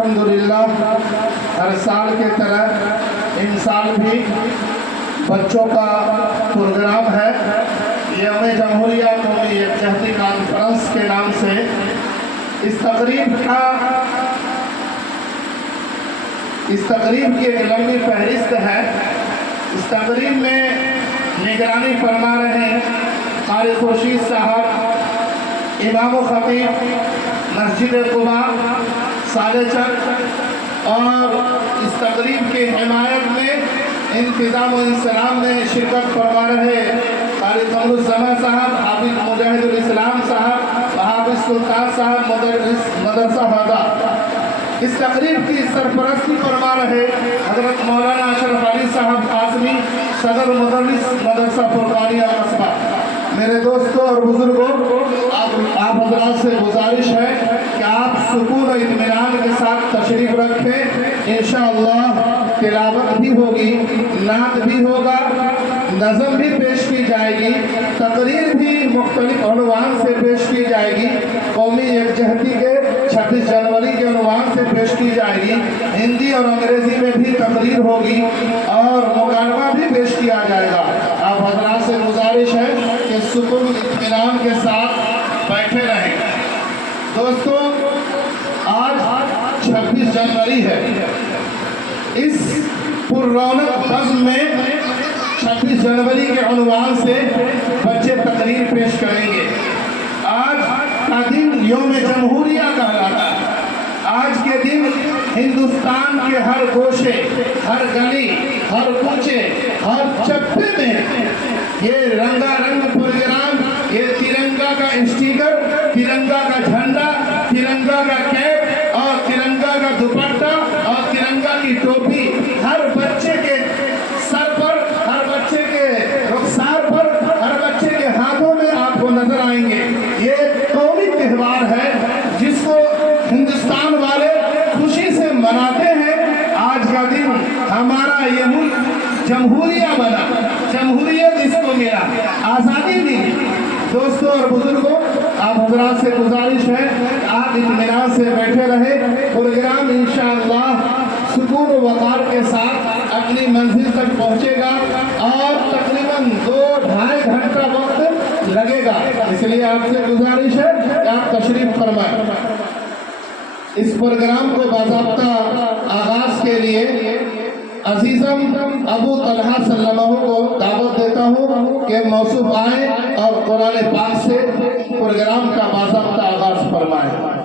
अल्हम्दुलिल्लाह हर साल के तरह इन साल भी बच्चों का प्रोग्राम है। यौम जमहूरिया कौमी यकजहती कॉन्फ्रेंस के नाम से इस तकरीब की एक लंबी फहरिस्त है। इस तकरीब में निगरानी फरमा रहे हैं कारी खुर्शीद साहब, इमाम खतीब मस्जिद कुबा सालेचक, और इस तकरीब की हिमायत में इंतज़ाम और इंसलाम में शिरकत फरमा रहे कारी कमरुज़्ज़मा साहब, हाफिज़ मुजाहिदुल इस्लाम साहब, हाफिज़ सुल्तान साहब मदरसा हादा। इस तकरीब की सरपरस्ती फरमा रहे हज़रत मौलाना अशरफ अली साहब कासमी, सदर मुदर्रिस मदरसा फुरकानिया कस्बा। मेरे दोस्तों और बुजुर्गों, आप हज़रात से गुजारिश है कि आप सुकून और इत्मीनान के साथ तशरीफ़ रखें। इंशाअल्लाह तिलावत भी होगी, नात भी होगा, नज़म भी पेश की जाएगी, तकरीर भी मुख्तलिफ उन्वान से पेश की जाएगी। कौमी यकजहती के 26 जनवरी के उन्वान से पेश की जाएगी। हिंदी और अंग्रेज़ी में भी तकरीर होगी और मुकालमा भी पेश किया जाएगा। आप हज़रात से गुजारिश है कि सुकून इत्मीनान के साथ बैठे रहें। दोस्तों, आज 26 जनवरी है। इस पुररौनक बज़्म में 26 जनवरी के उन्वान से बच्चे तकरीर पेश करेंगे। आज का दिन यौम जमहूरिया कहलाता है। आज के दिन हिंदुस्तान के हर गोशे, हर गली, हर कूचे, हर चप्पे में ये रंगारंग प्रोग्राम, ये तिरंगा का स्टिकर, तिरंगा का झंडा, तिरंगा का कैप और तिरंगा का दुपट्टा और तिरंगा की टोपी हर बच्चे के सर पर, हर बच्चे के रुखसार पर, हर बच्चे के हाथों में आपको नजर आएंगे। ये कौमी त्यौहार है जिसको हिंदुस्तान वाले खुशी से मनाते हैं। आज का दिन हमारा ये मुल्क जमहूरिया बना, जमहूरियत इसको मिला, आज़ादी मिली। दोस्तों और बुजुर्गों, आप हज़रात से गुजारिश है आप इत्मीनान से बैठे रहे। प्रोग्राम इंशाअल्लाह सुकून वक़ार के साथ अपनी मंजिल तक पहुँचेगा और तकरीबन 2-2.5 घंटा वक्त लगेगा। इसलिए आपसे गुजारिश है कि आप तशरीफ फरमाएं। इस प्रोग्राम को बाज़ाब्ता आगाज़ के लिए अजीज़म अबू तलहा सल्लल्लाहु को दावत देता हूँ कि मौसूफ आए और कुरान पाक से प्रोग्राम का बाज़ाब्ता आगाज़ फरमाएं।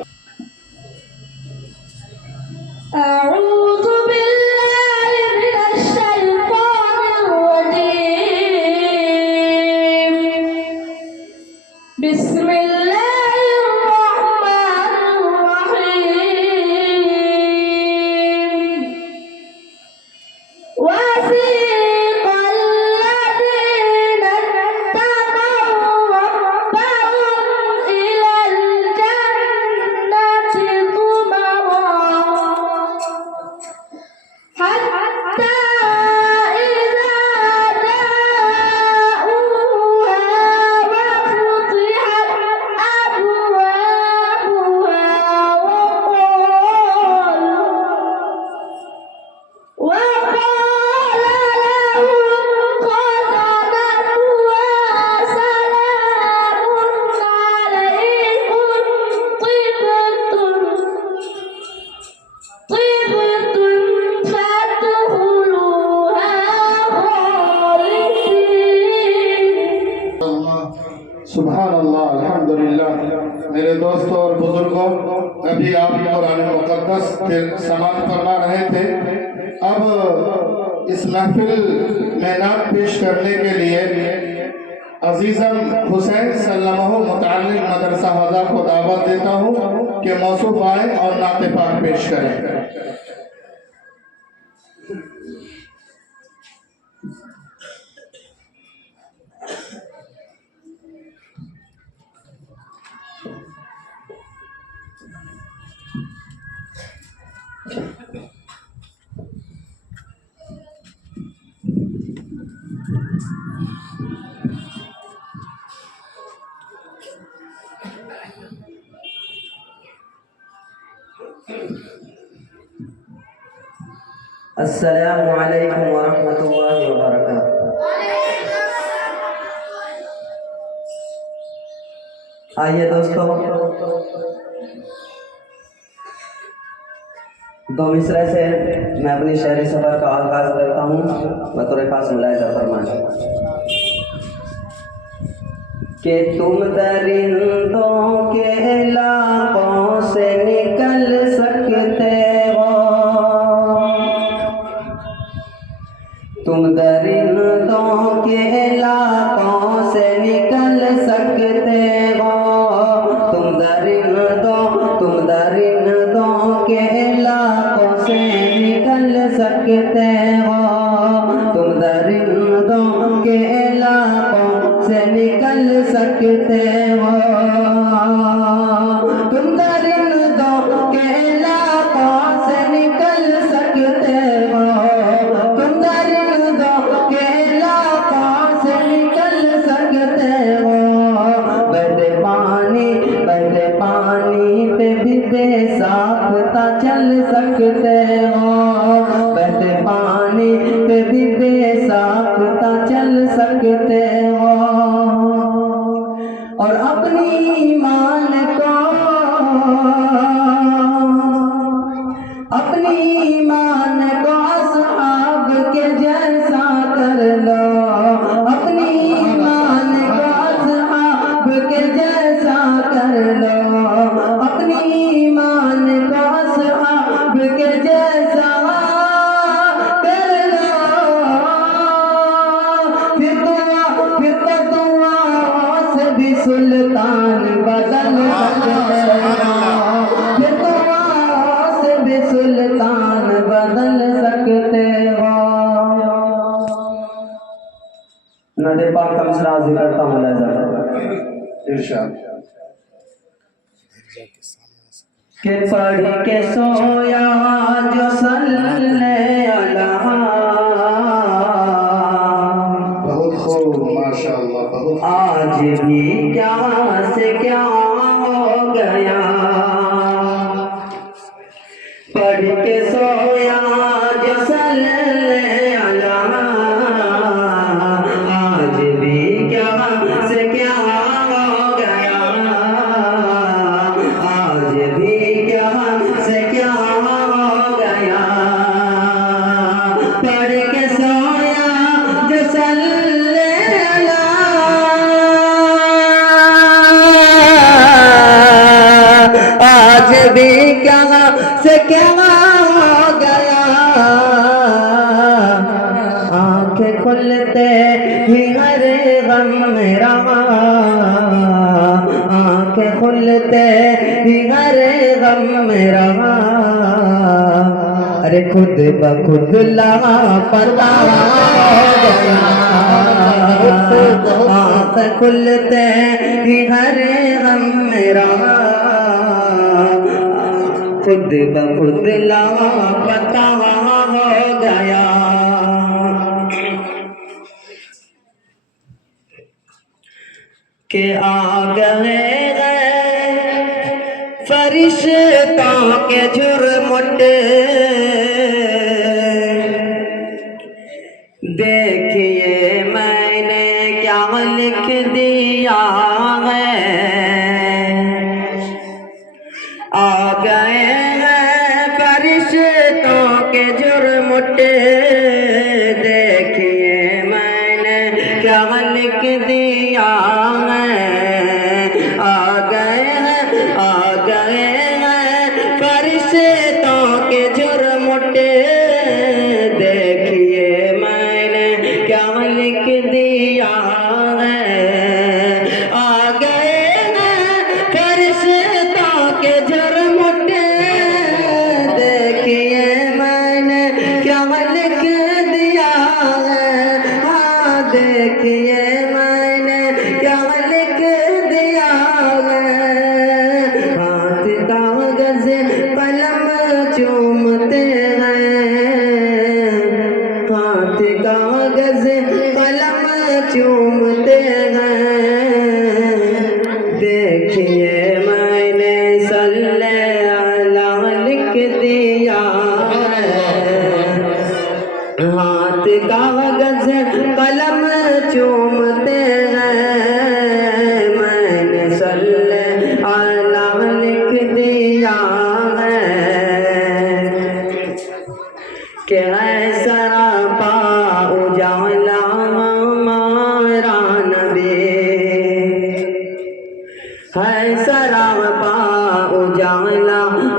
सुभान अल्लाह, अल्हम्दुलिल्लाह। मेरे दोस्तों और बुजुर्गों, अभी आप कुरान मुक़द्दस के समाप्त फरमा रहे थे। अब इस महफिल में नात पेश करने के लिए अजीज़म हुसैन सल्लल्लाहु मुतअल्लिक़ मदरसा हादा को दावत देता हूँ कि मौसूफ आए और नात पाक पेश करें। अस्सलामु अलैकुम वरहमतुल्लाहि वबरकातुहू। आइए दोस्तों, दो मिसरे से मैं अपनी शायरी सफर का आगाज करता हूँ। बतौर खास मुलाहिजा फरमाएं कि तुम दरिंदों के इलाकों से निकल सकते हो, तुम दरिंदों के इलाकों से निकल सकते हो, तुम दरिंदों के इलाकों से निकल सकते हो, तुम दरिंदों के इलाकों से निकल सकते हो, तुम दरिंदों के इलाकों से निकल सकते हो, तुम दरिंदों के इलाकों से निकल सकते हो। बहते पानी पे भी बेसाख्ता चल सकते हो, बहते पानी पे भी बेसाख्ता चल सकते हो, और अपनी ईमान को असहाब के जैसा कर लो, अपनी ईमान को असहाब के जैसा कर लो, अपनी ईमान को असहाब के जैसा कर लो, फिर तो दुआओं से भी सुल्तान बदल सकते हो, फिर दुआओं से भी सुल्तान बदल सकते हो। नदे पाक का मिसरा जिक्र हूँ इरशाद के पढ़ के सोया जो सल्ले अला, बहुत खूब माशाअल्लाह, बहुत आज भी क्या से क्या हो गया, पढ़ के सोया जो सल्ले अला, आज भी क्या से क्या हो गया, आज भी क्या से क्या हो गया, पढ़ के सोया जो सल्ले अला, आज भी क्या से क्या हो गया, आंखें खुलते ही हर गम मेरा, आंखें खुलते ही हर गम मेरा, अरे खुद ब खुद लापता हो गया, आंखें खुलते ही हर गम मेरा, खुद ब खुद लापता हो गया। के आ गए फरिश्तों के झुरमुट, देखिए मैंने क्या लिख दिया है, आ गए हैं फरिश्तों के झुरमुट, देखिए मैंने क्या लिख दिया है, आ गए हैं फरिश्तों के झुरमुट, देखिए मैंने क्या लिख दिया है, आ गए हैं फरिश्तों के झुरमुट, देखिए मैंने क्या लिख दिया है, हाँ देखिए मैंने क्या लिख दिया है, हाथ कागज कलम चूमते हैं, हाथ कागज कलम चूमते हैं, देखिए मैंने सल्ले अला लिख दिया है,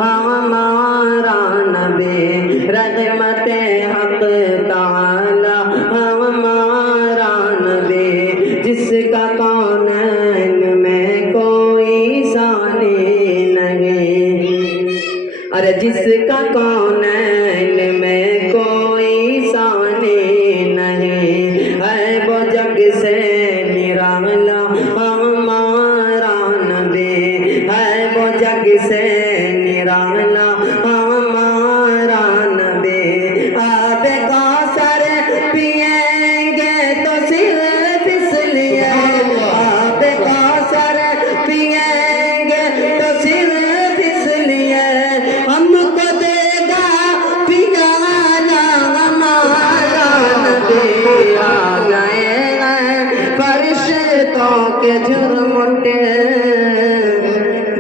हमारा नबी रहमत हक ताला हमारा नबी जिसका कौनैन में कोई सानी नहीं अरे जिसका कौनैन में कोई सानी नहीं है वो जग से निराला हमारा नबी है वो जग से निराला हमारा नबी आब कौसर पिएंगे तो सिर्फ इसलिए आब कौसर पिएंगे तो सिर्फ इसलिए हमको देगा पियाला हमारा नबी आ गए फरिश्तों के झुरमुटे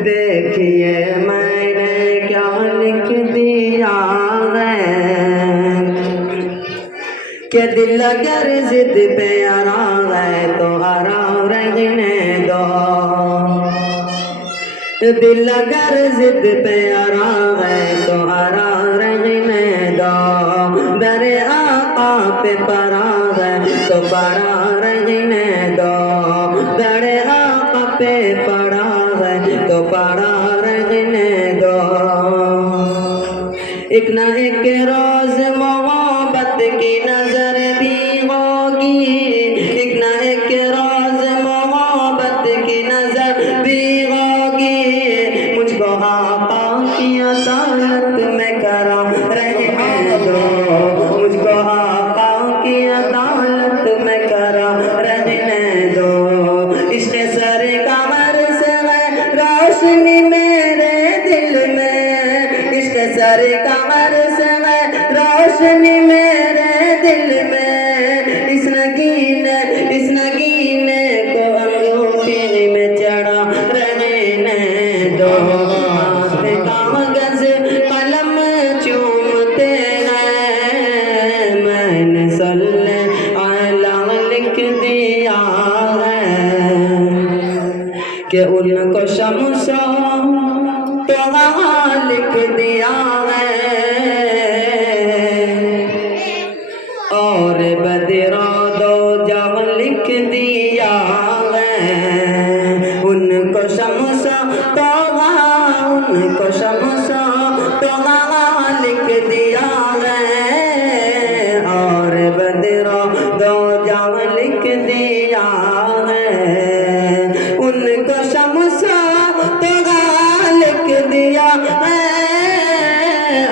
देखिए मैंने क्या लिख दिया है कि दिल अगर जिद पे आरा है तो आरा रहने दो दिल अगर जिद पे आरा है तो आरा रहने दो दरे आका पे परा है तो परा रहने दो दरे आका पे पड़ा है तो पड़ा रहने दो एक न एक रोज मोहब्बत की नजर भी होगी एक न एक रोज मोहब्बत की नजर भी होगी मुझको आका की अदालत में करा रहने दो मुझको आका की अदालत में करा रहने दो इसके सर कमर से रोशनी मेरे दिल में इसके सर कमर से रोशनी मेरे दिल में इस नगीने को अंगूठी में चढ़ा रहने दो हाथ कागज कलम चूमते हैं मैंने सल्ले अला लिख दिया है कि उनको शमसो तो लिख दिया है और बदरा दो जब लिख दिया है उनको शमसो तो उनको शमसो तो लिख दिया है और बदरा दो जब लिख दिया है उनको शमसो तो लिख दिया है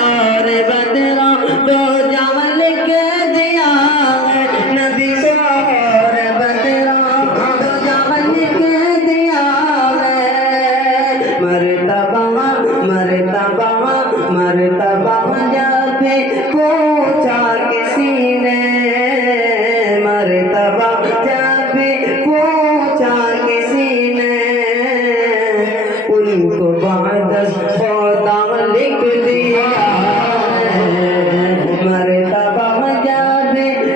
और बदरा दो जब लिख दिया है नबी को और बदरा दो जब लिख दिया है मरतबा मरतबा मरतबा जब पूछा किसी ने मरतबा जब पूछा किसी ने उनको बादस खुदा लिख दिया है मरतबा जब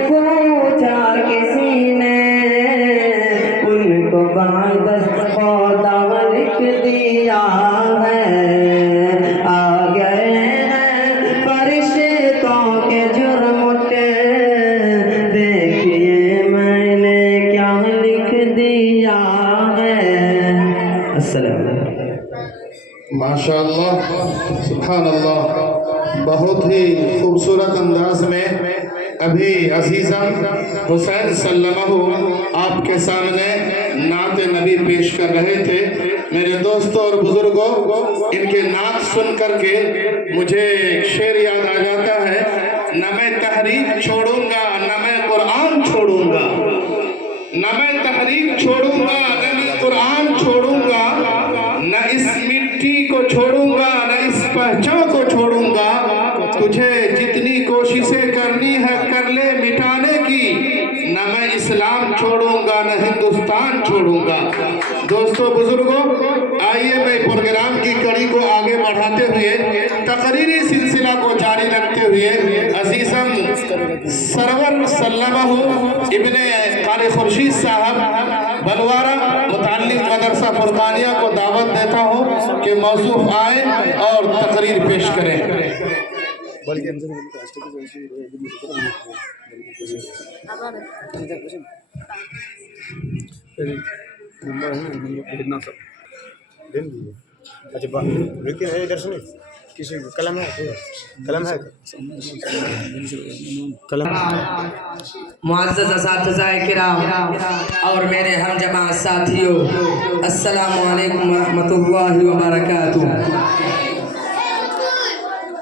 पूछा किसी ने उनको बादस खुदा लिख दिया है आ गए फरिश्तों के जुर्मुटे देखिए मैंने क्या लिख दिया है अस्सलाम माशाअल्लाह सुभान अल्लाह बहुत ही खूबसूरत अंदाज में अभी अजीज़म हुसैन सल्लल्लाहु आपके सामने नात नबी पेश कर रहे थे। मेरे दोस्तों और बुजुर्गों इनके नात सुन करके मुझे एक शेर याद आ जाता है न मैं तहरीक छोड़ूंगा न मैं कुरान छोड़ूंगा न मैं तहरीक छोड़ूंगा न मैं कुरान छोड़ूंगा न इस मिट्टी को छोड़ूंगा न इस पहचान को छोड़ूंगा तुझे जितनी कोशिशें करनी है कर ले मिटाने की न मैं इस्लाम छोड़ूंगा न हिंदुस्तान छोड़ूंगा। दोस्तों बुजुर्गों आइए मैं प्रोग्राम की कड़ी को आगे बढ़ाते हुए तकरीरी सिलसिला को जारी रखते हुए अजीज़म सरवर सल्लल्लाहु इब्ने कारी खुर्शीद साहब बनवारा मुताल्लिक मदरसा फुरकानिया को दावत देता हूँ कि मौसूफ आए और तकरीर पेश करें। अच्छा लेकिन है इधर सुनिए किसी कलम है कलम है कलम मुअज़्ज़ज़ असातिज़ाए किराम और मेरे हम जमात साथियों, अस्सलामु अलैकुम व रहमतुल्लाहि व बरकातुहू।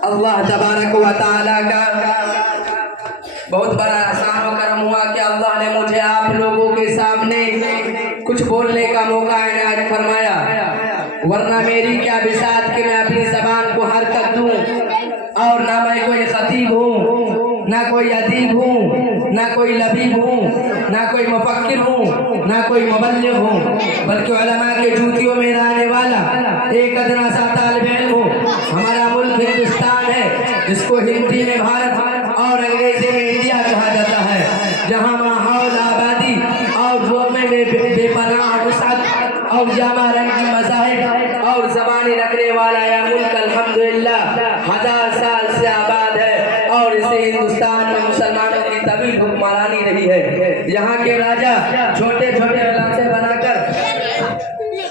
अल्लाह तबारक व तआला का बहुत बड़ा एहसान व करम हुआ कि अल्लाह ने मुझे आप लोगों के सामने कुछ बोलने का मौका इनायत फरमाया, वरना मेरी क्या बिसात कि मैं अपनी ज़बान को हरकत दूँ। और ना मैं कोई खतीब हूँ, ना कोई अदीब हूँ, ना कोई लबीब हूँ, ना कोई मुफक्किर हूँ, ना कोई मुबल्लिग हूँ, बल्कि उलमा के जूतियों में रहने वाला एक अदना सा तालिब इल्म हूँ। हमारा मुल्क हिंदुस्तान है, जिसको हिंदी में भारत और अंग्रेजी में इंडिया कहा जाता है, जहाँ माहौल आबादी और वो में बेपनाह वुसअत और जामा रंग की मज़ाहिब और ज़बानी रखने वाला यह मुल्क अल्हम्दुलिल्लाह 1000 साल से आबाद है। और इसे हिंदुस्तान में मुसलमानों की तवील हुक्मरानी रही है। यहाँ के राजा छोटे छोटे इलाके बनाकर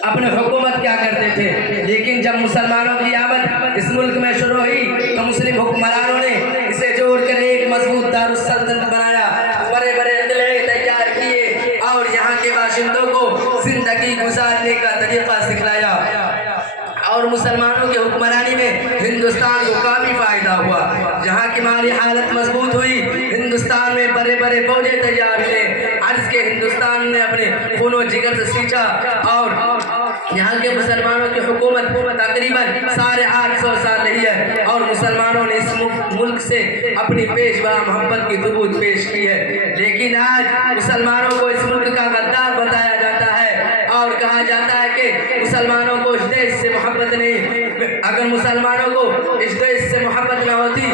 अपने हुकूमत क्या करते थे, लेकिन जब मुसलमानों की आमद इस मुल्क में शुरू हुई तो मुस्लिम हुक्मरानों ने इसे जोड़कर एक मजबूत दारुस्सल्तनत बनाया, बड़े बड़े किले तैयार किए और यहाँ के बाशिंदों को जिंदगी गुजारने का तरीका सिखलाया। और मुसलमानों की हुक्मरानी में हिंदुस्तान को काफ़ी फ़ायदा हुआ। जहाँ की माली हालत मजबूत हुई, हिंदुस्तान में बड़े बड़े फौजे तैयार हुए। अर्ज़ के हिंदुस्तान ने अपने खूनो जिगर से सींचा और यहाँ के मुसलमानों की हुकूमत तकरीबन 850 साल रही है। और मुसलमानों ने इस मुल्क से अपनी पेशवा मोहब्बत की सबूत पेश की है। लेकिन आज मुसलमानों को इस मुल्क का गद्दार बताया जाता है और कहा जाता है कि मुसलमानों को इस देश से मोहब्बत नहीं। अगर मुसलमानों को इस देश से मोहब्बत न होती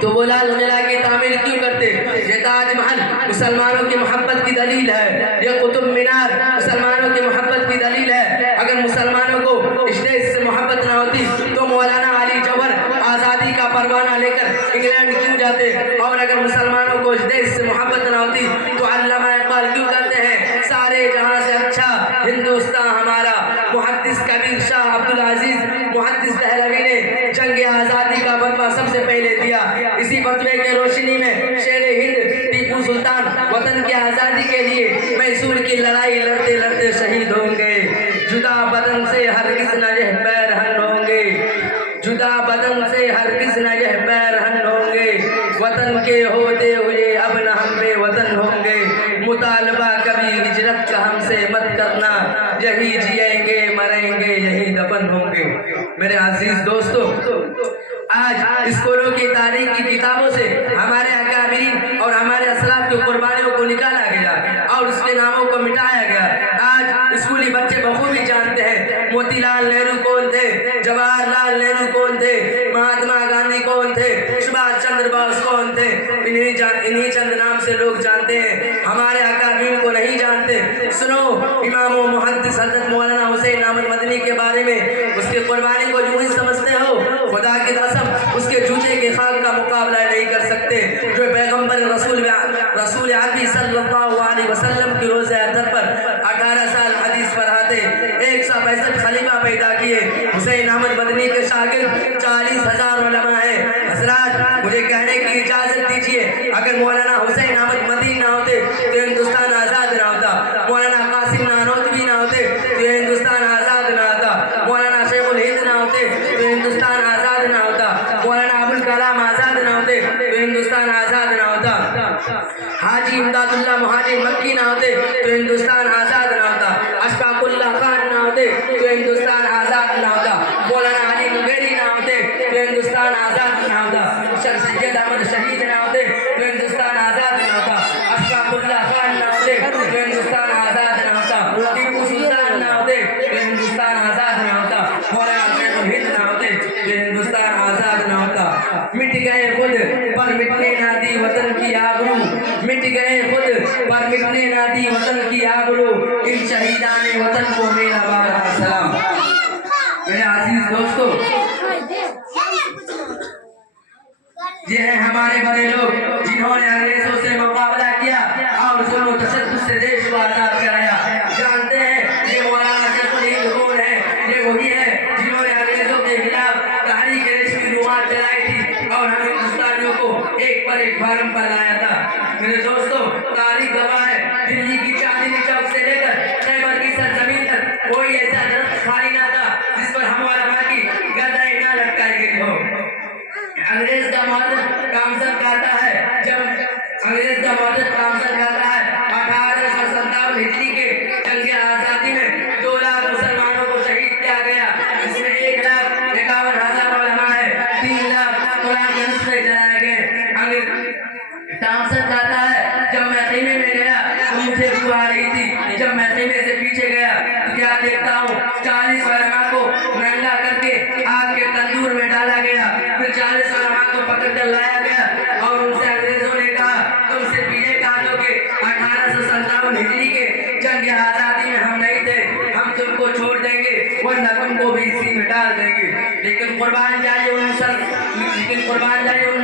तो वो लाल किला की तामीर क्यों करते? ये ताजमहल मुसलमानों की मोहब्बत की दलील है, ये कुतुब मीनार मुसलमानों की मोहब्बत की दलील है। अगर मुसलमानों को इस देश से मोहब्बत न होती तो मौलाना अली जौहर आज़ादी का परवाना लेकर इंग्लैंड क्यों जाते? और अगर मुसलमानों को इस देश से मोहब्बत न होती तो अल्लामा इकबाल क्यों करते हैं, सारे जहां से अच्छा हिंदुस्तान हमारा। मुहद्दिस कबीर शाह अब्दुल अजीज मुहद्दिस दहलवी ने जंग आज़ादी का फतवा सबसे पहले दिया। इसी फतवे के रोशनी में शेर हिंद टीपू सुल्तान वतन की आज़ादी के लिए मैसूर की लड़ाई लड़ते लड़ते शहीद होंगे। जुदा बदन से हरगिज़ न यह पैरहन होंगे, जुदा बदन से हरगिज़ न यह पैरहन होंगे। वतन के होते हुए अब न हम बेवतन होंगे। मुतालबा कभी हिजरत का हमसे मत करना, यही जिएंगे मरेंगे यही दफन होंगे। मेरे अजीज दोस्तों, आज स्कूलों की तारीख की किताबों से हमारे अकाबिरीन और हमारे असलाफ की कुर्बानियों को निकाला गया और उसके नामों को मिटाया गया। आज स्कूली बच्चे बखूबी जानते हैं मोतीलाल नेहरू कौन थे, जवाहरलाल नेहरू कौन थे, महात्मा गांधी कौन थे, सुभाष चंद्र बोस कौन थे। इन्हीं चंद नाम से लोग जानते हैं, हमारे अकाबिरीन को नहीं जानते। सुनो, इमाम मुहद्दिस हज़रत मौलाना हुसैन अहमद मदनी के बारे में, उसकी कुर्बानी को यूं ही समझते हो, खुदा की कसम उसके जूते के खाक का मुकाबला नहीं कर सकते। जो पैगंबर रसूल अरबी सल्लल्लाहु अलैहि वसल्लम की रोज़े अदर पर 18 साल हदीस पढ़ाते, 165 खलीफा पैदा किए। हुसैन अहमद मदनी के शागिर्द 40,000 उलमा है। हज़रात, मुझे कहने की इजाज़त दीजिए, अगर मौलाना हुसैन अहमद मदनी ना होते तो हिंदुस्तान आज़ाद ना होता। मौलाना कासिम नानोतवी ना होते तो हिंदुस्तान आज़ाद ना होता। मौलाना शेखुल हिंद ना होते तो हिंदुस्तान आज़ाद ना होता। मौलाना अबुल कलाम आज़ाद ना होते तो हिंदुस्तान आज़ाद ना होता। हाजी इमदादुल्लाह मुहाजिर मक्की ना होते तो हिंदुस्तान आज़ाद ना होता। अशफाकुल्लाह खान ना होते तो हिंदुस्तान आज़ाद ना होता। मौलाना अली मुगेरी ना होते तो हिंदुस्तान आज़ाद ना होता। सर सैयद अहमद शहीद ना होते तो हिंदुस्तान आज़ाद ना होता। अशफाकुल्लाह खान ना होते तो हिंदुस्तान आज़ाद ना होता। टीपू सुल्तान ना होते तो हिंदुस्तान आज़ाद ना होता। मौलाना शेखुल हिंद ना होते तो हिंदुस्तान आज़ाद ना होता। मिट गए खुद पर मिटने ना दी वतन की आबरू, मिट गए खुद पर मिटने ना दी वतन की आबरू। वतन को मेरा बारहा सलाम। मेरे अजीज दोस्तों, ये हैं हमारे बड़े लोग जिन्होंने अंग्रेजों से मुकाबला किया और जुल्म व तशद्दुद से देश को आजाद कराया। जानते हैं ये मौलाना शेखुल हिंद कौन है? ये वही है जिन्होंने अंग्रेजों के खिलाफ कहानी के रेशमी रुमाल चलाई थी और हम हिंदुस्तानियों को एक पर एक फार्म पर लाया था। मेरे दोस्तों, तारीख गवाह है, दिल्ली की चांदनी चौक से लेकर खैबर की सरजमीन तक कोई ऐसा दरख्त खाली ना था जिस पर हमारा की गदाई ना लटकाई गई हो। अंग्रेज का मौजूद कामसर कहता है, जब अंग्रेज का मौजूद कामसर कहता है 1857 हिजरी के जंग आजादी में 2 लाख मुसलमानों को शहीद किया गया, जिसमें 1,51,000 उलमा है, 3 लाख कुरान के नुस्खे जलाए गए। कामसर कहता है, जब मैं खीमे में गया तो मुझे बू आ रही थी। जब मैं खीमे से पीछे गया तो क्या देखता हूँ 40 उलमा को नंगा करके आग के तंदूर में डाला गया। फिर 40 उलमा को पकड़ कर लाया गया और उनसे अंग्रेजों ने कहा, तुमसे पीछे कहा दो कि 1857 हिजरी के जंग आजादी में हम नहीं थे, हम तुमको छोड़ देंगे वरना तुमको भी इसी में डाल देंगे। लेकिन कुर्बान जाइए उन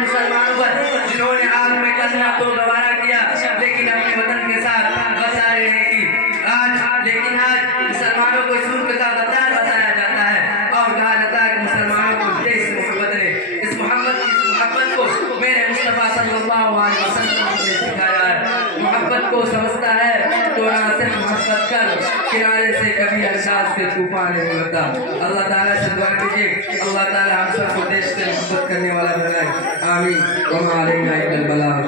मुसलमानों पर जिन्होंने आग में जलना तो गवारा किया लेकिन अपने वतन के साथ गद्दारी नहीं की। आज मुसलमानों को इस मुल्क का गद्दार बताया जाता है और कहा जाता है कि मुसलमानों को देश से मोहब्बत है। इस मोहब्बत को मेरे मुस्तफा सल्लल्लाहु अलैहि वसल्लम ने सिखाया है। मोहब्बत को समझता है तो ना सिर्फ मोहब्बत कर, किनारे से कभी अहसास के तूफान नहीं होता। अल्लाह ताला से दुआ कीजिए, अल्लाह ताला हम सबको देश से मोहब्बत करने वाला बनाए। आमीन। वमा अलैना इल्लल बलाग।